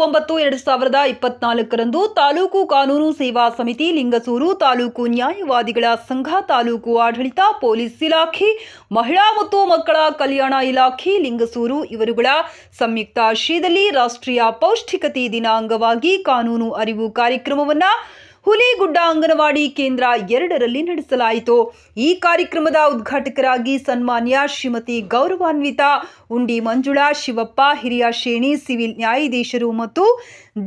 ಒಂಬತ್ತು ಎರಡು ಸಾವಿರದ ಇಪ್ಪತ್ನಾಲ್ಕರಂದು ತಾಲೂಕು ಕಾನೂನು ಸೇವಾ ಸಮಿತಿ ಲಿಂಗಸೂರು ತಾಲೂಕು ನ್ಯಾಯವಾದಿಗಳ ಸಂಘ, ತಾಲೂಕು ಆಡಳಿತ, ಪೊಲೀಸ್ ಇಲಾಖೆ, ಮಹಿಳಾ ಮತ್ತು ಮಕ್ಕಳ ಕಲ್ಯಾಣ ಇಲಾಖೆ, ಲಿಂಗಸೂರು ಇವರುಗಳ ಸಂಯುಕ್ತ ಸಂಯುಕ್ತಾಶ್ರಯದಲ್ಲಿ ರಾಷ್ಟ್ರೀಯ ಪೌಷ್ಟಿಕತೆ ದಿನ ಅಂಗವಾಗಿ ಕಾನೂನು ಅರಿವು ಕಾರ್ಯಕ್ರಮವನ್ನು ಹುಲಿಗುಡ್ಡ ಅಂಗನವಾಡಿ ಕೇಂದ್ರ ಎರಡರಲ್ಲಿ ನಡೆಸಲಾಯಿತು. ಈ ಕಾರ್ಯಕ್ರಮದ ಉದ್ಘಾಟಕರಾಗಿ ಸನ್ಮಾನ್ಯ ಶ್ರೀಮತಿ ಗೌರವಾನ್ವಿತ ಉಂಡಿ ಮಂಜುಳಾ, ಶಿವಪ್ಪ, ಹಿರಿಯ ಶ್ರೇಣಿ ಸಿವಿಲ್ ನ್ಯಾಯಾಧೀಶರು ಮತ್ತು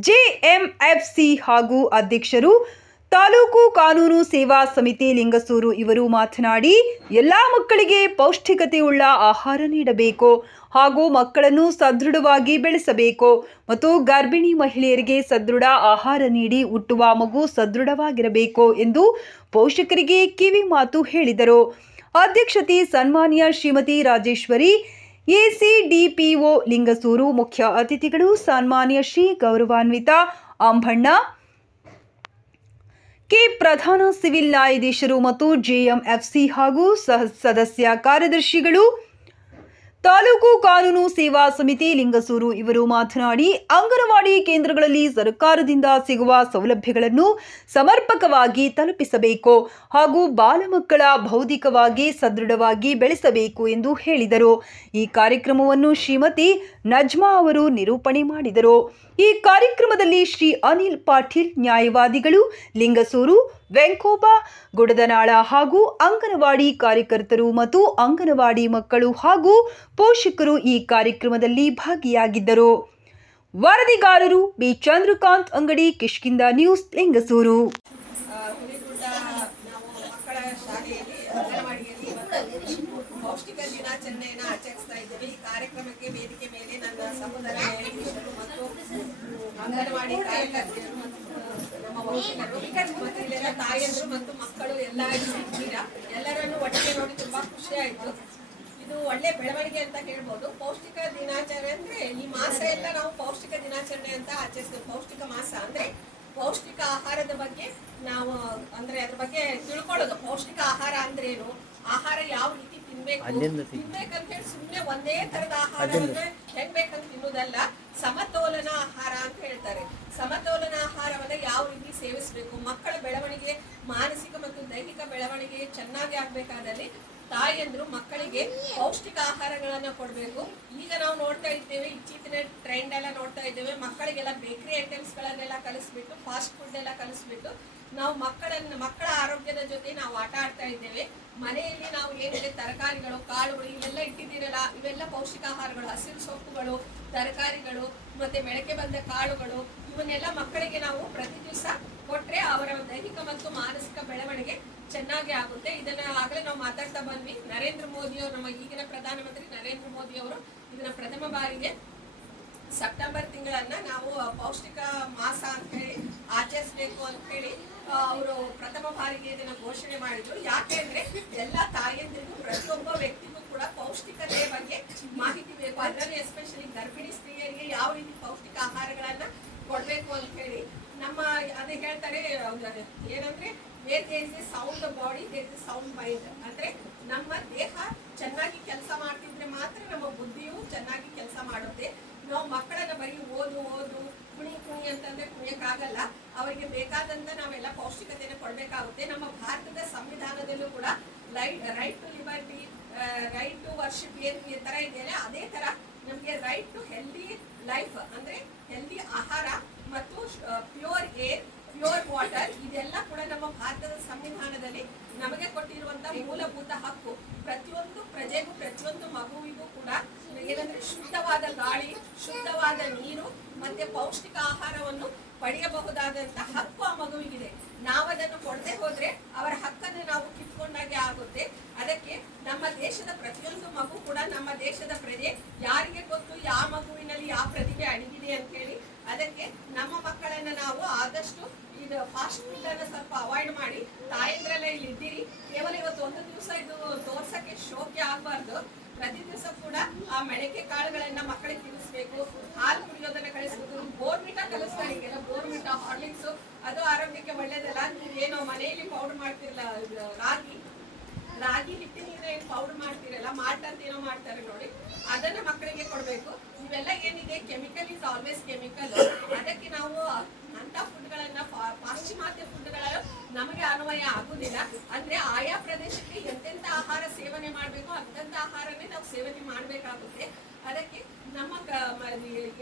ಜೆಎಂಎಫ್ಸಿ ಹಾಗೂ ಅಧ್ಯಕ್ಷರು, ತಾಲೂಕು ಕಾನೂನು ಸೇವಾ ಸಮಿತಿ ಲಿಂಗಸೂರು ಇವರು ಮಾತನಾಡಿ, ಎಲ್ಲ ಮಕ್ಕಳಿಗೆ ಪೌಷ್ಟಿಕತೆಯುಳ್ಳ ಆಹಾರ ನೀಡಬೇಕು. ಹಾಗೂ ಮಕ್ಕಳನ್ನು ಸದೃಢವಾಗಿ ಬೆಳೆಸಬೇಕು ಮತ್ತು ಗರ್ಭಿಣಿ ಮಹಿಳೆಯರಿಗೆ ಸದೃಢ ಆಹಾರ ನೀಡಿ ಹುಟ್ಟುವ ಮಗು ಸದೃಢವಾಗಿರಬೇಕು ಎಂದು ಪೋಷಕರಿಗೆ ಕಿವಿ ಮಾತು ಹೇಳಿದರು. ಅಧ್ಯಕ್ಷತೆ ಸನ್ಮಾನ್ಯ ಶ್ರೀಮತಿ ರಾಜೇಶ್ವರಿ, ಎಸಿಡಿಪಿಒ ಲಿಂಗಸೂರು ಮುಖ್ಯ ಅತಿಥಿಗಳು ಸನ್ಮಾನ್ಯ ಶ್ರೀ ಗೌರವಾನ್ವಿತ ಅಂಬಣ್ಣ ಕೆ ಪ್ರಧಾನ ಸಿವಿಲ್ ನ್ಯಾಯಾಧೀಶರು ಮತ್ತು ಜೆಎಂಎಫ್ಸಿ ಹಾಗೂ ಸಹ ಸದಸ್ಯ ಕಾರ್ಯದರ್ಶಿಗಳು ತಾಲೂಕು ಕಾನೂನು ಸೇವಾ ಸಮಿತಿ ಲಿಂಗಸೂರು ಇವರು ಮಾತನಾಡಿ, ಅಂಗನವಾಡಿ ಕೇಂದ್ರಗಳಲ್ಲಿ ಸರ್ಕಾರದಿಂದ ಸಿಗುವ ಸೌಲಭ್ಯಗಳನ್ನು ಸಮರ್ಪಕವಾಗಿ ತಲುಪಿಸಬೇಕು ಹಾಗೂ ಬಾಲಮಕ್ಕಳ ಬೌದ್ಧಿಕವಾಗಿ ಸದೃಢವಾಗಿ ಬೆಳೆಸಬೇಕು ಎಂದು ಹೇಳಿದರು. ಈ ಕಾರ್ಯಕ್ರಮವನ್ನು ಶ್ರೀಮತಿ ನಜ್ಮಾ ಅವರು ನಿರೂಪಣೆ ಮಾಡಿದರು. ಈ ಕಾರ್ಯಕ್ರಮದಲ್ಲಿ ಶ್ರೀ ಅನಿಲ್ ಪಾಟೀಲ್, ನ್ಯಾಯವಾದಿಗಳು, ಲಿಂಗಸೂರು, ವೆಂಕೋಬ, ಗುಡದನಾಳ ಹಾಗೂ ಅಂಗನವಾಡಿ ಕಾರ್ಯಕರ್ತರು ಮತ್ತು ಅಂಗನವಾಡಿ ಮಕ್ಕಳು ಹಾಗೂ ಪೋಷಕರು ಈ ಕಾರ್ಯಕ್ರಮದಲ್ಲಿ ಭಾಗಿಯಾಗಿದ್ದರು. ವರದಿಗಾರರು ಬಿ. ಚಂದ್ರಕಾಂತ್ ಅಂಗಡಿ ಕಿಷ್ಕಿಂದ ನ್ಯೂಸ್, ಲಿಂಗಸೂರು. ಪೌಷ್ಟಿಕ ದಿನಾಚರಣೆಯನ್ನು ಆಚರಿಸ್ತಾ ಇದ್ದೀವಿ. ಈ ಕಾರ್ಯಕ್ರಮಕ್ಕೆ ವೇದಿಕೆ ಮೇಲೆ ನನ್ನ ಮತ್ತು ಅಂಗನವಾಡಿ ಕಾರ್ಯಕರ್ತರು ಮತ್ತು ಮಕ್ಕಳು ಎಲ್ಲ ಸಿಗ್ತೀರಾ? ಎಲ್ಲರನ್ನು ಒಟ್ಟಿಗೆ ನೋಡಿ ತುಂಬಾ ಖುಷಿ ಆಯ್ತು. ಇದು ಒಳ್ಳೆ ಬೆಳವಣಿಗೆ ಅಂತ ಹೇಳ್ಬೋದು. ಪೌಷ್ಟಿಕ ದಿನಾಚರಣೆ ಅಂದ್ರೆ ಈ ಮಾಸ ಎಲ್ಲ ನಾವು ಪೌಷ್ಟಿಕ ದಿನಾಚರಣೆ ಅಂತ ಆಚರಿಸ್ತೇವೆ. ಪೌಷ್ಟಿಕ ಮಾಸ ಅಂದ್ರೆ ಪೌಷ್ಟಿಕ ಆಹಾರದ ಬಗ್ಗೆ ನಾವು ಅಂದ್ರೆ ಅದ್ರ ಬಗ್ಗೆ ತಿಳ್ಕೊಳ್ಳೋದು. ಪೌಷ್ಟಿಕ ಆಹಾರ ಅಂದ್ರೆ ಏನು? ಆಹಾರ ಯಾವ ರೀತಿ ತಿನ್ಬೇಕು? ತಿನ್ಬೇಕಂತ ಹೇಳಿ ಸುಮ್ಮನೆ ಒಂದೇ ತರದ ಆಹಾರ ಅಂದ್ರೆ ಹೆಂಗ್ ಬೇಕಂತ ತಿನ್ನೋದಲ್ಲ. ಸಮತೋಲನ ಆಹಾರ ಅಂತ ಹೇಳ್ತಾರೆ. ಸಮತೋಲನ ಆಹಾರವನ್ನ ಯಾವ ರೀತಿ ಸೇವಿಸಬೇಕು? ಮಕ್ಕಳ ಬೆಳವಣಿಗೆ, ಮಾನಸಿಕ ಮತ್ತು ದೈಹಿಕ ಬೆಳವಣಿಗೆ ಚೆನ್ನಾಗಿ ಆಗ್ಬೇಕಾದಲ್ಲಿ ತಾಯಿಯಂದ್ರು ಮಕ್ಕಳಿಗೆ ಪೌಷ್ಟಿಕ ಆಹಾರಗಳನ್ನ ಕೊಡಬೇಕು. ಈಗ ನಾವು ನೋಡ್ತಾ ಇದ್ದೇವೆ, ಇತ್ತೀಚಿನ ಟ್ರೆಂಡ್ ಎಲ್ಲ ನೋಡ್ತಾ ಇದ್ದೇವೆ. ಮಕ್ಕಳಿಗೆಲ್ಲ ಬೇಕರಿ ಐಟಮ್ಸ್ ಗಳನ್ನೆಲ್ಲ ಕಲಿಸ್ಬಿಟ್ಟು ಫಾಸ್ಟ್ ಫುಡ್ ಎಲ್ಲ ಕಲಿಸ್ಬಿಟ್ಟು ನಾವು ಮಕ್ಕಳನ್ನ, ಮಕ್ಕಳ ಆರೋಗ್ಯದ ಜೊತೆ ನಾವು ಆಟ ಆಡ್ತಾ ಇದ್ದೇವೆ. ಮನೆಯಲ್ಲಿ ನಾವು ಏನಿದೆ, ತರಕಾರಿಗಳು, ಕಾಳುಗಳು ಇವೆಲ್ಲ ಇಟ್ಟಿದ್ದೀರಲ್ಲ, ಇವೆಲ್ಲ ಪೌಷ್ಟಿಕ ಆಹಾರಗಳು, ಹಸಿರು ಸೊಪ್ಪುಗಳು, ತರಕಾರಿಗಳು ಮತ್ತೆ ಬೆಳಕೆ ಬಂದ ಕಾಳುಗಳು, ಇವನ್ನೆಲ್ಲ ಮಕ್ಕಳಿಗೆ ನಾವು ಪ್ರತಿ ದಿವಸ ಕೊಟ್ರೆ ಅವರ ದೈಹಿಕ ಮತ್ತು ಮಾನಸಿಕ ಬೆಳವಣಿಗೆ ಚೆನ್ನಾಗಿ ಆಗುತ್ತೆ. ಇದನ್ನ ಆಗಲೇ ನಾವು ಮಾತಾಡ್ತಾ ಬಂದ್ವಿ. ನರೇಂದ್ರ ಮೋದಿ ಅವರು, ನಮ್ಮ ಈಗಿನ ಪ್ರಧಾನಮಂತ್ರಿ ನರೇಂದ್ರ ಮೋದಿ ಅವರು ಇದನ್ನ ಪ್ರಥಮ ಬಾರಿಗೆ ಸೆಪ್ಟೆಂಬರ್ ತಿಂಗಳನ್ನ ನಾವು ಪೌಷ್ಟಿಕ ಮಾಸ ಅಂತ ಹೇಳಿ, ಆಚರಿಸಬೇಕು ಅಂತ ಹೇಳಿ ಅವರು ಪ್ರಥಮ ಬಾರಿಗೆ ಇದನ್ನ ಘೋಷಣೆ ಮಾಡಿದ್ರು. ಯಾಕೆ ಅಂದ್ರೆ, ಎಲ್ಲ ತಾಯಂದಿರಿಗೂ ಪ್ರತಿಯೊಬ್ಬ ವ್ಯಕ್ತಿಗೂ ಕೂಡ ಪೌಷ್ಟಿಕತೆ ಬಗ್ಗೆ ಮಾಹಿತಿ ಬೇಕು. ಅದರಲ್ಲಿ ಎಸ್ಪೆಷಲಿ ಗರ್ಭಿಣಿ ಸ್ತ್ರೀಯರಿಗೆ ಯಾವ ರೀತಿ ಪೌಷ್ಟಿಕ ಆಹಾರಗಳನ್ನ ಕೊಡ್ಬೇಕು ಅಂತ ಹೇಳಿ. ನಮ್ಮ ಅದೇ ಹೇಳ್ತಾರೆ ಏನಂದ್ರೆ where there a sound body there is sound mind ಅಂದ್ರೆ ನಮ್ಮ ದೇಹ ಚೆನ್ನಾಗಿ ಕೆಲಸ ಮಾಡ್ತಿದ್ರೆ ಮಾತ್ರ ನಮ್ಮ ಬುದ್ಧಿಯು ಚೆನ್ನಾಗಿ ಕೆಲಸ ಮಾಡುತ್ತೆ. ನಾವು ಮಕ್ಕಳನ್ನ ಬರೀ ಓದು ಓದು, ಕುಣಿ ಕುಣಿ ಅಂತಂದ್ರೆ ಕುಣಿಯಕ್ಕಾಗಲ್ಲ ಅವರಿಗೆ ಬೇಕಾದಂತ ನಾವೆಲ್ಲ ಪೌಷ್ಟಿಕತೆಯನ್ನು ಕೊಡಬೇಕಾಗುತ್ತೆ. ನಮ್ಮ ಭಾರತದ ಸಂವಿಧಾನದಲ್ಲೂ ಕೂಡ right to liberty right to worship ಏನ್ ತರ ಇದೆಯಲ್ಲ, ಅದೇ ತರ ನಮಗೆ ರೈಟ್ ಟು ಹೆಲ್ದಿ ಲೈಫ್ ಅಂದ್ರೆ ಹೆಲ್ದಿ ಆಹಾರ ಮತ್ತು ಪ್ಯೂರ್ ಏರ್ ಪ್ಯೂರ್ ವಾಟರ್ ಇದೆಲ್ಲ ಕೂಡ ನಮ್ಮ ಭಾರತದ ಸಂವಿಧಾನದಲ್ಲಿ ನಮಗೆ ಕೊಟ್ಟಿರುವಂತಹ ಮೂಲಭೂತ ಹಕ್ಕು. ಪ್ರತಿಯೊಂದು ಪ್ರಜೆಗೂ, ಪ್ರತಿಯೊಂದು ಮಗುವಿಗೂ ಕೂಡ ಏನಂದ್ರೆ ಶುದ್ಧವಾದ ಗಾಳಿ, ಶುದ್ಧವಾದ ನೀರು ಮತ್ತೆ ಪೌಷ್ಟಿಕ ಆಹಾರವನ್ನು ಪಡೆಯಬಹುದಾದಂತ ಹಕ್ಕು ಆ ಮಗುವಿಗಿದೆ. ನಾವದನ್ನು ಕೊಡದೆ ಹೋದ್ರೆ ಅವರ ಹಕ್ಕನ್ನು ನಾವು ಕಿತ್ಕೊಂಡಾಗೆ ಆಗುತ್ತೆ. ಅದಕ್ಕೆ ನಮ್ಮ ದೇಶದ ಪ್ರತಿಯೊಂದು ಮಗು ಕೂಡ ನಮ್ಮ ದೇಶದ ಪ್ರಜೆ. ಯಾರಿಗೆ ಗೊತ್ತು ಯಾವ ಮಗುವಿನಲ್ಲಿ ಯಾವ ಪ್ರತಿಭೆ ಅಡಗಿದೆ ಅಂತ ಹೇಳಿ. ಅದಕ್ಕೆ ನಮ್ಮ ಮಕ್ಕಳನ್ನ ನಾವು ಆದಷ್ಟು ಇದು ಫಾಸ್ಟ್ ಫುಡ್ ಅನ್ನ ಸ್ವಲ್ಪ ಅವಾಯ್ಡ್ ಮಾಡಿ. ತಾಯಂದ್ರೆಲ್ಲ ಇಲ್ಲಿ ಇದ್ದೀರಿ ಕೇವಲ ಇವತ್ತು ಒಂದು ದಿವಸ ಇದು ತೋರ್ಸಕ್ಕೆ ಶೋಕ್ಯ ಆಗಬಾರ್ದು. ಪ್ರತಿ ದಿವಸ ಕೂಡ ಆ ಮೆಳಕೆ ಕಾಳುಗಳನ್ನ ಮಕ್ಕಳಿಗೆ ತಿನ್ನಿಸ್ಬೇಕು. ಹಾಲು ಕುಡಿಯೋದನ್ನ ಕಳಿಸ್ಬೇಕು. ಬೋರ್ಮಿಟಾ ಕಲಿಸ್ತಾರೆ ಬೋರ್ಮಿಟಾ ಹಾರ್ಲಿಕ್ಸ್. ಅದು ಆರೋಗ್ಯಕ್ಕೆ ಒಳ್ಳೇದಲ್ಲ. ಏನೋ ಮನೆಯಲ್ಲಿ ಪೌಡರ್ ಮಾಡ್ತಿರಲ್ಲ ರಾಗಿ. ರಾಗಿ ಹಿಟ್ಟಿನಿಂದ ಏನು ಪೌಡರ್ ಮಾಡ್ತೀರಲ್ಲ ಮಾಲ್ಟ್ ಅಂತ ಏನೋ ಮಾಡ್ತಾರೆ ನೋಡಿ. ಅದನ್ನ ಮಕ್ಕಳಿಗೆ ಕೊಡಬೇಕು. ಇವೆಲ್ಲ ಏನಿದೆ? ಕೆಮಿಕಲ್ ಇಸ್ ಆಲ್ವೇಸ್ ಕೆಮಿಕಲ್ ಅದಕ್ಕೆ ನಾವು ಅಂತ ಫುಡ್ಗಳನ್ನ ಗಳನ್ನ ಪಾಶ್ಚಿಮಾತ್ಯ ಫುಡ್ಗಳ ನಮಗೆ ಅನ್ವಯ ಆಗುದಿಲ್ಲ. ಅಂದ್ರೆ ಆಯಾ ಪ್ರದೇಶಕ್ಕೆ ಎಂತೆಂತ ಆಹಾರ ಸೇವನೆ ಮಾಡಬೇಕು ಅಂತಂತ ಆಹಾರನೇ ನಾವು ಸೇವನೆ ಮಾಡಬೇಕಾಗುತ್ತೆ. ಅದಕ್ಕೆ ನಮ್ಮ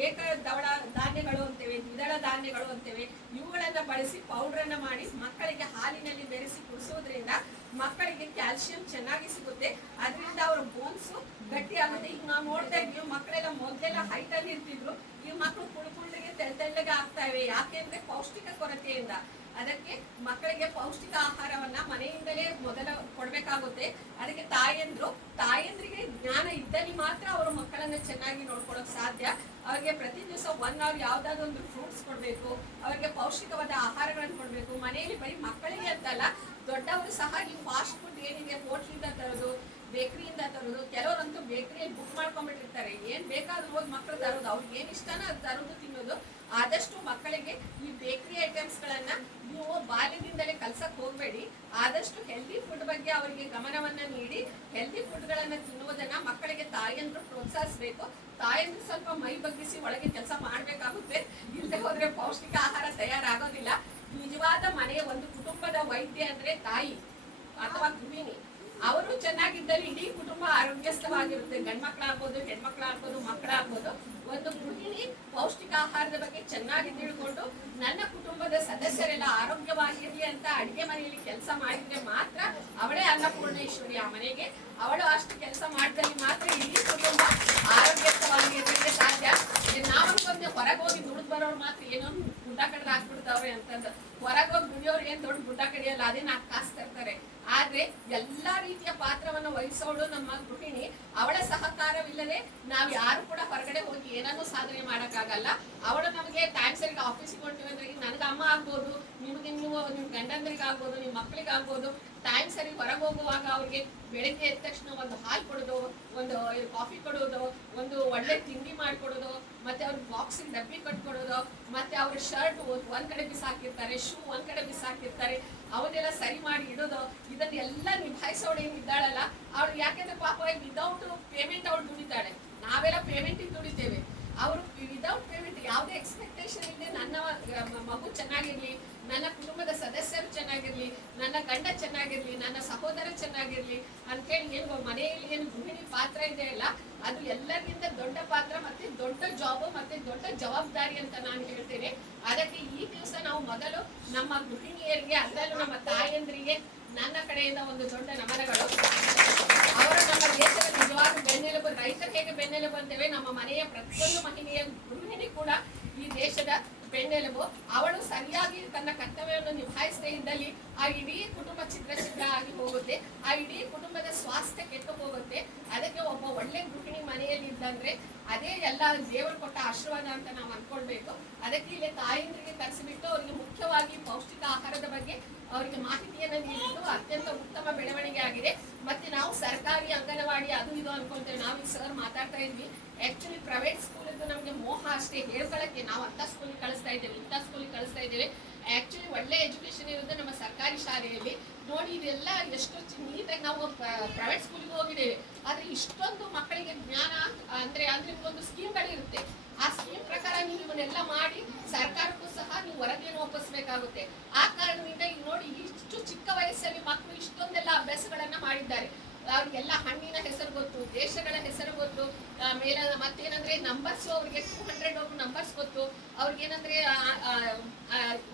ಏಕ ದವಳ ಧಾನ್ಯಗಳು ಅಂತೇವೆ, ದ್ವಿದಳ ಧಾನ್ಯಗಳು ಅಂತೇವೆ, ಇವುಗಳನ್ನ ಬಳಸಿ ಪೌಡ್ರನ್ನ ಮಾಡಿ ಮಕ್ಕಳಿಗೆ ಹಾಲಿನಲ್ಲಿ ಬೆರೆಸಿ ಕುಡಿಸೋದ್ರಿಂದ ಮಕ್ಕಳಿಗೆ ಕ್ಯಾಲ್ಸಿಯಂ ಚೆನ್ನಾಗಿ ಸಿಗುತ್ತೆ. ಅದರಿಂದ ಅವ್ರ ಬೋನ್ಸ್ ಗಟ್ಟಿ ಆಗುತ್ತೆ. ಈಗ ನಾವು ನೋಡ್ತಾ ಇದ್ವಿ, ಮಕ್ಕಳೆಲ್ಲ ಮೊದಲೆಲ್ಲ ಹೈಟ್ ಅಲ್ಲಿ ಇರ್ತಿದ್ರು. ಈ ಮಕ್ಕಳು ಕುಳ್ಕುಳ್ಳಿಗೆ ತೆಳ್ಳ ತೆಳ್ಳಗೆ ಆಗ್ತಾ ಇವೆ. ಯಾಕೆಂದ್ರೆ ಪೌಷ್ಟಿಕ ಕೊರತೆಯಿಂದ. ಅದಕ್ಕೆ ಮಕ್ಕಳಿಗೆ ಪೌಷ್ಟಿಕ ಆಹಾರವನ್ನ ಮನೆಯಿಂದಲೇ ಮೊದಲ ಕೊಡ್ಬೇಕಾಗುತ್ತೆ. ಅದಕ್ಕೆ ತಾಯಂದ್ರು, ತಾಯಂದ್ರಿಗೆ ಜ್ಞಾನ ಇದ್ದಲ್ಲಿ ಮಾತ್ರ ಅವರು ಮಕ್ಕಳನ್ನ ಚೆನ್ನಾಗಿ ನೋಡ್ಕೊಳ್ಳೋಕೆ ಸಾಧ್ಯ. ಅವ್ರಿಗೆ ಪ್ರತಿ ದಿವಸ ಒನ್ ಅವರ್ ಯಾವ್ದಾದ್ರು ಒಂದು ಫ್ರೂಟ್ಸ್ ಕೊಡಬೇಕು. ಅವ್ರಿಗೆ ಪೌಷ್ಟಿಕವಾದ ಆಹಾರಗಳನ್ನು ಕೊಡಬೇಕು. ಮನೆಯಲ್ಲಿ ಬರೀ ಮಕ್ಕಳಿಗೆ ಅಂತಲ್ಲ, ದೊಡ್ಡವರು ಸಹ ಈ ಫಾಸ್ಟ್ ಫುಡ್ ಏನಿದೆ ಹೋಟ್ಲಿಂದ ತರೋದು ಬೇಕರಿಯಿಂದ ತರೋದು, ಕೆಲವರಂತೂ ಬೇಕರಿಯಲ್ಲಿ ಬುಕ್ ಮಾಡ್ಕೊಂಡ್ಬಿಟ್ಟಿರ್ತಾರೆ. ಏನ್ ಬೇಕಾದ್ರೂ ಹೋಗಿ ಮಕ್ಕಳು ತರೋದು, ಅವ್ರಿಗೆ ಏನ್ ಇಷ್ಟನೋ ಅದು ತರೋದು ತಿನ್ನೋದು. ಆದಷ್ಟು ಮಕ್ಕಳಿಗೆ ಈ ಬೇಕರಿ ಐಟಮ್ಸ್ಗಳನ್ನ ನೀವು ಬಾಲ್ಯದಿಂದಲೇ ಕಲ್ಸಕ್ ಹೋಗ್ಬೇಡಿ. ಆದಷ್ಟು ಹೆಲ್ದಿ ಫುಡ್ ಬಗ್ಗೆ ಅವರಿಗೆ ಗಮನವನ್ನ ನೀಡಿ ಹೆಲ್ದಿ ಫುಡ್ಗಳನ್ನ ತಿನ್ನುವುದನ್ನ ಮಕ್ಕಳಿಗೆ ತಾಯಿಯಂದ್ರು ಪ್ರೋತ್ಸಾಹಿಸಬೇಕು. ತಾಯಂದ್ರು ಸ್ವಲ್ಪ ಮೈ ಬಗ್ಗಿಸಿ ಒಳಗೆ ಕೆಲಸ ಮಾಡ್ಬೇಕಾಗುತ್ತೆ. ಇಲ್ಲದೆ ಹೋದ್ರೆ ಪೌಷ್ಟಿಕ ಆಹಾರ ತಯಾರಾಗೋದಿಲ್ಲ. ನಿಜವಾದ ಮನೆಯ ಒಂದು ಕುಟುಂಬದ ವೈದ್ಯ ಅಂದ್ರೆ ತಾಯಿ ಅಥವಾ ಗೃಹಿಣಿ. ಅವರು ಚೆನ್ನಾಗಿದ್ದಲ್ಲಿ ಇಡೀ ಕುಟುಂಬ ಆರೋಗ್ಯಸ್ಥವಾಗಿರುತ್ತೆ. ಗಂಡ್ಮಕ್ಳಾಗ್ಬೋದು, ಹೆಣ್ಮಕ್ಳಾಗ್ಬೋದು, ಮಕ್ಕಳಾಗ್ಬೋದು. ಒಂದು ಗೃಹಿಣಿ ಪೌಷ್ಟಿಕ ಆಹಾರದ ಬಗ್ಗೆ ಚೆನ್ನಾಗಿ ತಿಳ್ಕೊಂಡು ನನ್ನ ಕುಟುಂಬದ ಸದಸ್ಯರೆಲ್ಲ ಆರೋಗ್ಯವಾಗಿರ್ಲಿ ಅಂತ ಅಡಿಗೆ ಮನೆಯಲ್ಲಿ ಕೆಲಸ ಮಾಡಿದ್ರೆ ಮಾತ್ರ ಅವಳೇ ಅನ್ನಪೂರ್ಣೇಶ್ವರಿ ಆ ಮನೆಗೆ. ಅವಳು ಅಷ್ಟು ಕೆಲಸ ಮಾಡಿದಲ್ಲಿ ಮಾತ್ರ ಇಡೀ ಕುಟುಂಬ ಆರೋಗ್ಯಸ್ಥವಾಗಿರ್ಲಿಕ್ಕೆ ಸಾಧ್ಯ. ನಾವು ಹೊರಗೆ ಹೋಗಿ ದುಡ್ಡು ಬರೋರು ಮಾತ್ರ ಏನೋ ಗುಡ್ಡ ಕಡ್ದು ಹಾಕ್ಬಿಡ್ತಾವ್ರೆ ಅಂತಂದ್. ಹೊರಗೆ ಹೋಗಿ ದುಡಿಯೋರು ಏನ್ ದೊಡ್ಡ ಗುಡ್ಡ ಕಡಿಯಲ್ಲ, ಅದೇ ನಾಲ್ಕು ಕಾಸು ತರ್ತಾರೆ. ಆದ್ರೆ ಎಲ್ಲಾ ರೀತಿಯ ಪಾತ್ರವನ್ನ ವಹಿಸೋಳು ನಮ್ಮ ಗೃಹಿಣಿ ಅವಳ ಸಹಕಾರವಿಲ್ಲದೆ ನಾವ್ ಯಾರು ಕೂಡ ಹೊರಗಡೆ ಏನನ್ನೂ ಸಾಧನೆ ಮಾಡಕ್ಕಾಗಲ್ಲ. ಅವಳು ನಮಗೆ ಸರಿ ಆಫೀಸ್ ಹೊಂಟಿವಿ ಅಂದ್ರೆ ನನಗೆ ಅಮ್ಮ ಆಗ್ಬೋದು, ನಿಮಗೆ ನೀವು ನಿಮ್ ಗಂಡಂದ್ರಿಗೆ ಆಗ್ಬೋದು, ನಿಮ್ ಮಕ್ಳಿಗೆ ಆಗ್ಬೋದು. ಟೈಮ್ ಸರಿ ಹೊರಗೆ ಹೋಗುವಾಗ ಅವ್ರಿಗೆ ಬೆಳಿಗ್ಗೆ ಎದ್ದ ತಕ್ಷಣ ಒಂದು ಹಾಲು ಕೊಡೋದು, ಒಂದು ಕಾಫಿ ಕೊಡೋದು, ಒಂದು ಒಳ್ಳೆ ತಿಂಡಿ ಮಾಡ್ಕೊಡೋದು, ಮತ್ತೆ ಅವ್ರ ಬಾಕ್ಸಿಗೆ ಡಬ್ಬಿ ಕಟ್ಕೊಡೋದು, ಮತ್ತೆ ಅವ್ರ ಶರ್ಟ್ ಒಂದ್ ಕಡೆ ಬಿಸಾಕಿರ್ತಾರೆ ಶೂ ಒಂದ್ ಕಡೆ ಬಿಸಾಕಿರ್ತಾರೆ. ಅವನ್ನೆಲ್ಲ ಸರಿ ಮಾಡಿ ಇಡೋದು, ಇದನ್ನೆಲ್ಲ ನಿಭಾಯಿಸೋಳು ಏನಿದ್ದಾಳಲ್ಲ ಅವಳು ಯಾಕೆಂದ್ರೆ ಪಾಪ ವಿದೌಟ್ ಪೇಮೆಂಟ್ ಅವಳು ದುಡಿತಾಳೆ. ನಾವೆಲ್ಲ ಪೇಮೆಂಟ್ ದುಡಿತೇವೆ ಅವರು ವಿದೌಟ್ ಪೇಮೆಂಟ್ ಯಾವುದೇ ಎಕ್ಸ್ಪೆಕ್ಟೇಷನ್ ಇಲ್ಲದೆ ನನ್ನ ಮಗು ಚೆನ್ನಾಗಿರ್ಲಿ, ನನ್ನ ಕುಟುಂಬದ ಸದಸ್ಯರು ಚೆನ್ನಾಗಿರ್ಲಿ, ನನ್ನ ಗಂಡ ಚೆನ್ನಾಗಿರ್ಲಿ, ನನ್ನ ಸಹೋದರ ಚೆನ್ನಾಗಿರ್ಲಿ ಅಂತೇಳಿ ಏನು ಮನೆಯಲ್ಲಿ ಏನು ಗೃಹಿಣಿ ಪಾತ್ರ ಇದೆ ಅಲ್ಲ, ಅದು ಎಲ್ಲರಿಗಿಂತ ದೊಡ್ಡ ಪಾತ್ರ ಮತ್ತೆ ದೊಡ್ಡ ಜಾಬ್ ಮತ್ತೆ ದೊಡ್ಡ ಜವಾಬ್ದಾರಿ ಅಂತ ನಾನು ಹೇಳ್ತೇನೆ. ಅದಕ್ಕೆ ಈ ದಿವಸ ನಾವು ಮೊದಲು ನಮ್ಮ ಗೃಹಿಣಿಯರಿಗೆ ಅದರಲ್ಲೂ ನಮ್ಮ ತಾಯಂದ್ರಿಗೆ, ನನ್ನ ಕಡೆಯಿಂದ ಒಂದು ದೊಡ್ಡ ನಮನಗಳು. ದೇಶದ ನಿಜವಾದ ಬೆನ್ನೆಲುಬು, ರೈತರು ಹೇಗೆ ಬೆನ್ನೆಲುಬು ಅಂತೇವೆ ನಮ್ಮ ಮನೆಯ ಪ್ರತಿಯೊಂದು ಮಹಿಳೆಯ ಗೃಹಿಣಿ ಕೂಡ ಈ ದೇಶದ ಬೆನ್ನೆಲುಬು. ಅವಳು ಸರಿಯಾಗಿ ತನ್ನ ಕರ್ತವ್ಯವನ್ನು ನಿಭಾಯಿಸದೇ ಇದ್ದಲ್ಲಿ ಆ ಇಡೀ ಕುಟುಂಬ ಚಿತ್ರ ಚಿತ್ರ ಆಗಿ ಹೋಗುತ್ತೆ. ಆ ಇಡೀ ಕುಟುಂಬದ ಸ್ವಾಸ್ಥ್ಯ ಕೆಟ್ಟು ಹೋಗುತ್ತೆ. ಅದಕ್ಕೆ ಒಬ್ಬ ಒಳ್ಳೆ ಗೃಹಿಣಿ ಮನೆಯಲ್ಲಿ ಇದ್ದಂದ್ರೆ ಅದೇ ಎಲ್ಲ ದೇವರು ಕೊಟ್ಟ ಆಶೀರ್ವಾದ ಅಂತ ನಾವು ಅನ್ಕೊಳ್ಬೇಕು. ಅದಕ್ಕೆ ಇಲ್ಲಿ ತಾಯಂದ್ರಿಗೆ ಕರೆಸಿಬಿಟ್ಟು ಅವರಿಗೆ ಮುಖ್ಯವಾಗಿ ಪೌಷ್ಟಿಕ ಆಹಾರದ ಬಗ್ಗೆ ಅವರಿಗೆ ಮಾಹಿತಿಯನ್ನು ನೀಡಿದ್ದು ಅತ್ಯಂತ ಉತ್ತಮ ಬೆಳವಣಿಗೆ ಆಗಿದೆ. ಮತ್ತೆ ನಾವು ಸರ್ಕಾರಿ ಅಂಗನವಾಡಿ ಅದು ಇದು ಅನ್ಕೊಂತೇವೆ. ನಾವು ಈ ಸರ್ ಮಾತಾಡ್ತಾ ಇದ್ವಿ. ಆಕ್ಚುಲಿ ಪ್ರೈವೇಟ್ ಸ್ಕೂಲ್ ನಮಗೆ ಮೋಹ ಅಷ್ಟೇ. ಹೇಳ್ಕೊಳಕ್ಕೆ ನಾವು ಅಂತ ಸ್ಕೂಲ್ ಸ್ಕೂಲಿಗೆ ಕಳಿಸ್ತಾ ಇದ್ದೇವೆ, ಇಂಥ ಸ್ಕೂಲಿಗೆ ಕಳಿಸ್ತಾ ಇದ್ದೇವೆ. ಆ್ಯಕ್ಚುಲಿ ಒಳ್ಳೆ ಎಜುಕೇಶನ್ ಇರೋದು ನಮ್ಮ ಸರ್ಕಾರಿ ಶಾಲೆಯಲ್ಲಿ. ನೋಡಿ ಇದೆಲ್ಲ ಎಷ್ಟು ನೀಟಾಗಿ ನಾವು ಪ್ರೈವೇಟ್ ಸ್ಕೂಲಿಗೆ ಹೋಗಿದ್ದೇವೆ. ಆದರೆ ಇಷ್ಟೊಂದು ಮಕ್ಕಳಿಗೆ ಜ್ಞಾನ, ಅಂದ್ರೆ ಅಂದ್ರೆ ಒಂದು ಸ್ಕೀಮ್ಗಳಿರುತ್ತೆ ಆ ಸ್ಕೀಮ್ ಪ್ರಕಾರ ನೀವು ಇವನ್ನೆಲ್ಲ ಮಾಡಿ ಸರ್ಕಾರಕ್ಕೂ ಸಹ ನೀವು ವರದಿಯನ್ನು ಒಪ್ಪಿಸಬೇಕಾಗುತ್ತೆ. ಆ ಕಾರಣದಿಂದ ಈಗ ನೋಡಿ ಇಷ್ಟು ಚಿಕ್ಕ ವಯಸ್ಸಲ್ಲಿ ಮಕ್ಕಳು ಇಷ್ಟೊಂದೆಲ್ಲ ಅಭ್ಯಾಸಗಳನ್ನ ಮಾಡಿದ್ದಾರೆ. ಅವ್ರಿಗೆಲ್ಲ ಹಣ್ಣಿನ ಹೆಸರು ಗೊತ್ತು, ದೇಶಗಳ ಹೆಸರು ಗೊತ್ತು ಆಮೇಲೆ ಮತ್ತೇನಂದ್ರೆ ನಂಬರ್ಸ್ ಅವ್ರಿಗೆ ಟೂ ಹಂಡ್ರೆಡ್ ಅವ್ರ ನಂಬರ್ಸ್ ಗೊತ್ತು, ಅವ್ರಿಗೇನಂದ್ರೆ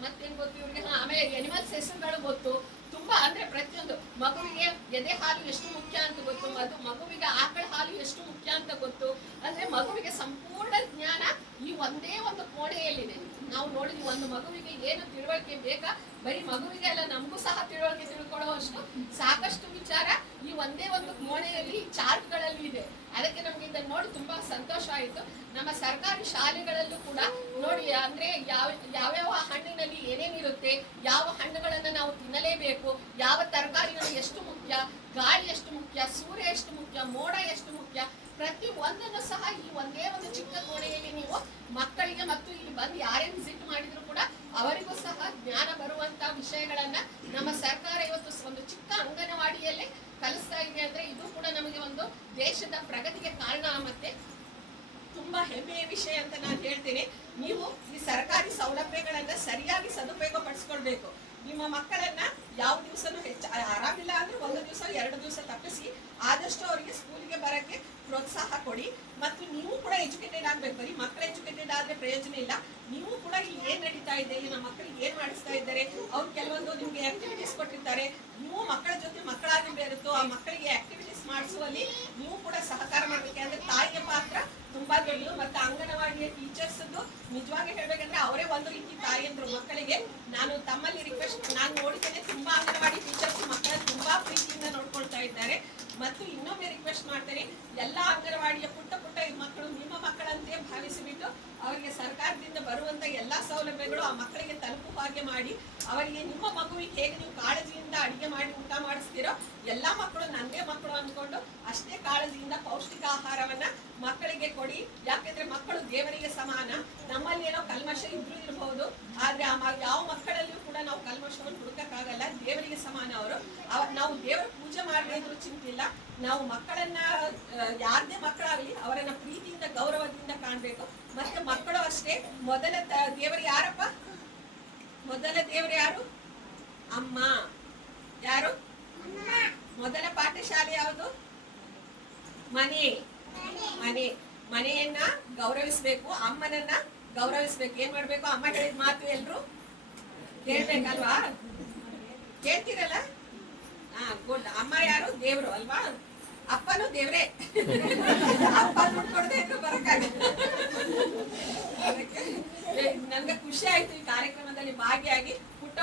ಮತ್ತೇನ್ ಗೊತ್ತು ಇವ್ರಿಗೆ? ಆಮೇಲೆ ಎನಿಮಲ್ಸ್ ಹೆಸರುಗಳು ಗೊತ್ತು. ತುಂಬಾ ಅಂದ್ರೆ ಪ್ರತಿಯೊಂದು ಮಗುವಿಗೆ ಎದೆ ಹಾಲು ಎಷ್ಟು ಮುಖ್ಯ ಅಂತ ಗೊತ್ತು, ಅದು ಮಗುವಿಗೆ ಆಕಳ ಹಾಲು ಎಷ್ಟು ಮುಖ್ಯ ಅಂತ ಗೊತ್ತು. ಅಂದ್ರೆ ಮಗುವಿಗೆ ಸಂಪೂರ್ಣ ಜ್ಞಾನ ಈ ಒಂದೇ ಒಂದು ಕೋಣೆಯಲ್ಲಿದೆ. ನಾವು ನೋಡಿದ್ವಿ, ಒಂದು ಮಗುವಿಗೆ ಏನು ತಿಳುವಳಿಕೆ ಬೇಕಾ? ಬರೀ ಮಗುವಿಗೆ ಅಲ್ಲ, ನಮಗೂ ಸಹ ತಿಳುವಳಿಕೆ ತಿಳ್ಕೊಳ್ಳುವಷ್ಟು ಸಾಕಷ್ಟು ವಿಚಾರ ಈ ಒಂದೇ ಒಂದು ಕೋಣೆಯಲ್ಲಿ, ಚಾರ್ಟ್ಗಳಲ್ಲಿ ಇದೆ. ಅದಕ್ಕೆ ನಮ್ಗೆ ಇದನ್ನ ನೋಡಿ ತುಂಬಾ ಸಂತೋಷ ಆಯಿತು. ನಮ್ಮ ಸರ್ಕಾರಿ ಶಾಲೆಗಳಲ್ಲೂ ಕೂಡ ನೋಡಿ, ಅಂದ್ರೆ ಯಾವ, ಯಾವ್ಯಾವ ಹಣ್ಣಿನಲ್ಲಿ ಏನೇನಿರುತ್ತೆ, ಯಾವ ಹಣ್ಣುಗಳನ್ನ ನಾವು ತಿನ್ನಲೇಬೇಕು, ಯಾವ ತರಕಾರಿಗಳು ಎಷ್ಟು ಮುಖ್ಯ, ಗಾಳಿ ಎಷ್ಟು ಮುಖ್ಯ, ಸೂರ್ಯ ಎಷ್ಟು ಮುಖ್ಯ, ಮೋಡ ಎಷ್ಟು ಮುಖ್ಯ, ಪ್ರತಿ ಒಂದನ್ನು ಸಹ ಈ ಒಂದೇ ಒಂದು ಚಿಕ್ಕ ಕೋಣೆಯಲ್ಲಿ ನೀವು ಮಕ್ಕಳಿಗೆ ಮತ್ತು ಇಲ್ಲಿ ಬಂದು ಯಾರೇ ವಿಸಿಟ್ ಮಾಡಿದ್ರು ಕೂಡ ಅವರಿಗೂ ಸಹ ಜ್ಞಾನ ಬರುವಂತ ವಿಷಯಗಳನ್ನ ನಮ್ಮ ಸರ್ಕಾರ ಇವತ್ತು ಒಂದು ಚಿಕ್ಕ ಅಂಗನವಾಡಿ ಅಂಗನವಾಡಿಯಲ್ಲೇ ಕಲಿಸ್ತಾ ಇದೆ ಅಂದ್ರೆ ಇದು ಕೂಡ ನಮಗೆ ಒಂದು ದೇಶದ ಪ್ರಗತಿಗೆ ಕಾರಣ ಮತ್ತೆ ತುಂಬಾ ಹೆಮ್ಮೆಯ ವಿಷಯ ಅಂತ ನಾನು ಹೇಳ್ತೀನಿ. ನೀವು ಈ ಸರ್ಕಾರಿ ಸೌಲಭ್ಯಗಳನ್ನ ಸರಿಯಾಗಿ ಸದುಪಯೋಗ ಪಡಿಸ್ಕೊಳ್ಬೇಕು ನಿಮ್ಮ ಮಕ್ಕಳನ್ನ ಯಾವ ದಿವಸನೂ ಹೆಚ್ಚು ಆರಾಮಿಲ್ಲ ಅಂದ್ರೆ ಒಂದು ದಿವಸ, ಎರಡು ದಿವಸ ತಪ್ಪಿಸಿ ಆದಷ್ಟು ಅವರಿಗೆ ಸ್ಕೂಲಿಗೆ ಬರಕ್ಕೆ ಪ್ರೋತ್ಸಾಹ ಕೊಡಿ. ಮತ್ತು ನೀವು ಕೂಡ ಎಜುಕೇಟೆಡ್ ಆಗ್ಬೇಕು. ಬರೀ ಮಕ್ಕಳು ಎಜುಕೇಟೆಡ್ ಆದ್ರೆ ಪ್ರಯೋಜನ ಇಲ್ಲ. ನೀವು ಕೂಡ ಇಲ್ಲಿ ಏನ್ ನಡೀತಾ ಇದೆ? ನಮ್ಮ ಮಕ್ಕಳಿಗೆ ಏನ್ ಮಾಡಿಸ್ತಾ ಇದ್ದಾರೆ? ಅವ್ರು ಕೆಲವೊಂದು ನಿಮ್ಗೆ ಆಕ್ಟಿವಿಟೀಸ್ ಕೊಟ್ಟಿರ್ತಾರೆ. ನೀವು ಮಕ್ಕಳ ಜೊತೆ ಮಕ್ಕಳಾಗಿ ಬೇರುತ್ತೋ ಆ ಮಕ್ಕಳಿಗೆ ಆಕ್ಟಿವಿಟೀಸ್ ಮಾಡಿಸುವಲ್ಲಿ ನೀವು ಕೂಡ ಸಹಕಾರ ಮಾಡ್ಬೇಕು. ಅಂದ್ರೆ ತಾಯಿಯ ಪಾತ್ರ ತುಂಬಾ ದೊಡ್ಡದು. ಮತ್ತೆ ಅಂಗನವಾಡಿಯ ಟೀಚರ್ಸ್ ನಿಜವಾಗಿ ಹೇಳ್ಬೇಕಂದ್ರೆ ಅವರೇ ಒಂದು ರೀತಿ ತಾಯಿಯಂದ್ರು ಮಕ್ಕಳಿಗೆ ನಾನು ತಮ್ಮಲ್ಲಿ ರಿಕ್ವೆಸ್ಟ್ ನಾನು ನೋಡಿದ್ದೇನೆ ತುಂಬಾ ಅಂಗನವಾಡಿ ಟೀಚರ್ಸ್ ಮಕ್ಕಳ ತುಂಬಾ ಪ್ರೀತಿಯಿಂದ ನೋಡ್ಕೊಳ್ತಾ ಇದ್ದಾರೆ. ಮತ್ತು ಇನ್ನೊಮ್ಮೆ ರಿಕ್ವೆಸ್ಟ್ ಮಾಡ್ತೇನೆ, ಎಲ್ಲಾ ಅಂಗನವಾಡಿಯ ಪುಟ್ಟ ಪುಟ್ಟ ಮಕ್ಕಳು ನಿಮ್ಮ ಮಕ್ಕಳಂತೆ ಭಾವಿಸಿಬಿಟ್ಟು ಅವರಿಗೆ ಸರ್ಕಾರದಿಂದ ಬರುವಂತ ಎಲ್ಲಾ ಸೌಲಭ್ಯಗಳು ಆ ಮಕ್ಕಳಿಗೆ ತಲುಪುವ ಹಾಗೆ ಮಾಡಿ, ಅವರಿಗೆ ನಿಮ್ಮ ಮಗುವಿಗೆ ಹೇಗೆ ನೀವು ಕಾಳಜಿಯಿಂದ ಅಡಿಗೆ ಮಾಡಿ ಊಟ ಮಾಡಿಸ್ತೀರೋ, ಎಲ್ಲಾ ಮಕ್ಕಳು ನನ್ನೇ ಮಕ್ಕಳು ಅಂದ್ಕೊಂಡು ಅಷ್ಟೇ ಕಾಳಜಿಯಿಂದ ಪೌಷ್ಟಿಕ ಆಹಾರವನ್ನ ಮಕ್ಕಳಿಗೆ ಕೊಡಿ. ಯಾಕೆಂದ್ರೆ ಮಕ್ಕಳು ದೇವರಿಗೆ ಸಮಾನ. ನಮ್ಮಲ್ಲಿ ಏನೋ ಕಲ್ಮಶ ಇದ್ರೂ ಇರಬಹುದು ಆದ್ರೆ ಆ ಯಾವ ಮಕ್ಕಳಲ್ಲಿಯೂ ಕೂಡ ನಾವು ಕಲ್ಮಶವನ್ನು ಹುಡುಕಕ್ಕಾಗಲ್ಲ. ದೇವರಿಗೆ ಸಮಾನ ಅವರು. ಅವ, ನಾವು ದೇವರ ಪೂಜೆ ಮಾಡದೇ ಚಿಂತಿಲ್ಲ. ನಾವು ಮಕ್ಕಳನ್ನ ಯಾರದೇ ಮಕ್ಕಳಾಗಲಿ ಅವರನ್ನ ಪ್ರೀತಿಯಿಂದ, ಗೌರವದಿಂದ ಕಾಣ್ಬೇಕು. ಮತ್ತೆ ಮಕ್ಕಳು ಅಷ್ಟೇ, ಮೊದಲ ದೇವರು ಯಾರಪ್ಪ? ಮೊದಲ ದೇವರು ಯಾರು? ಅಮ್ಮ. ಯಾರು? ಮೊದಲ ಪಾಠಶಾಲೆ ಯಾವುದು? ಮನೆ. ಮನೆ. ಮನೆಯನ್ನ ಗೌರವಿಸ್ಬೇಕು, ಅಮ್ಮನನ್ನ ಗೌರವಿಸ್ಬೇಕು. ಏನ್ ಮಾಡ್ಬೇಕು? ಅಮ್ಮ ಹೇಳಿದ ಮಾತು ಎಲ್ರು? ಕೇಳ್ಬೇಕಲ್ವಾ? ಕೇಳ್ತೀರಲ್ಲ? ಹಾ ಗುಡ್. ಅಮ್ಮ ಯಾರು? ದೇವ್ರು, ಅಲ್ವಾ? ಅಪ್ಪನು ದೇವ್ರೆ. ಅಪ್ಪ ದುಡ್ಡು ಕೊಡದೆ ಇದ್ರು ಬರಕ್ಕಾಗಲ್ಲ. ನನ್ಗೆ ಖುಷಿ ಆಯ್ತು ಈ ಕಾರ್ಯಕ್ರಮದಲ್ಲಿ ಭಾಗಿಯಾಗಿ. ಪುಟ್ಟ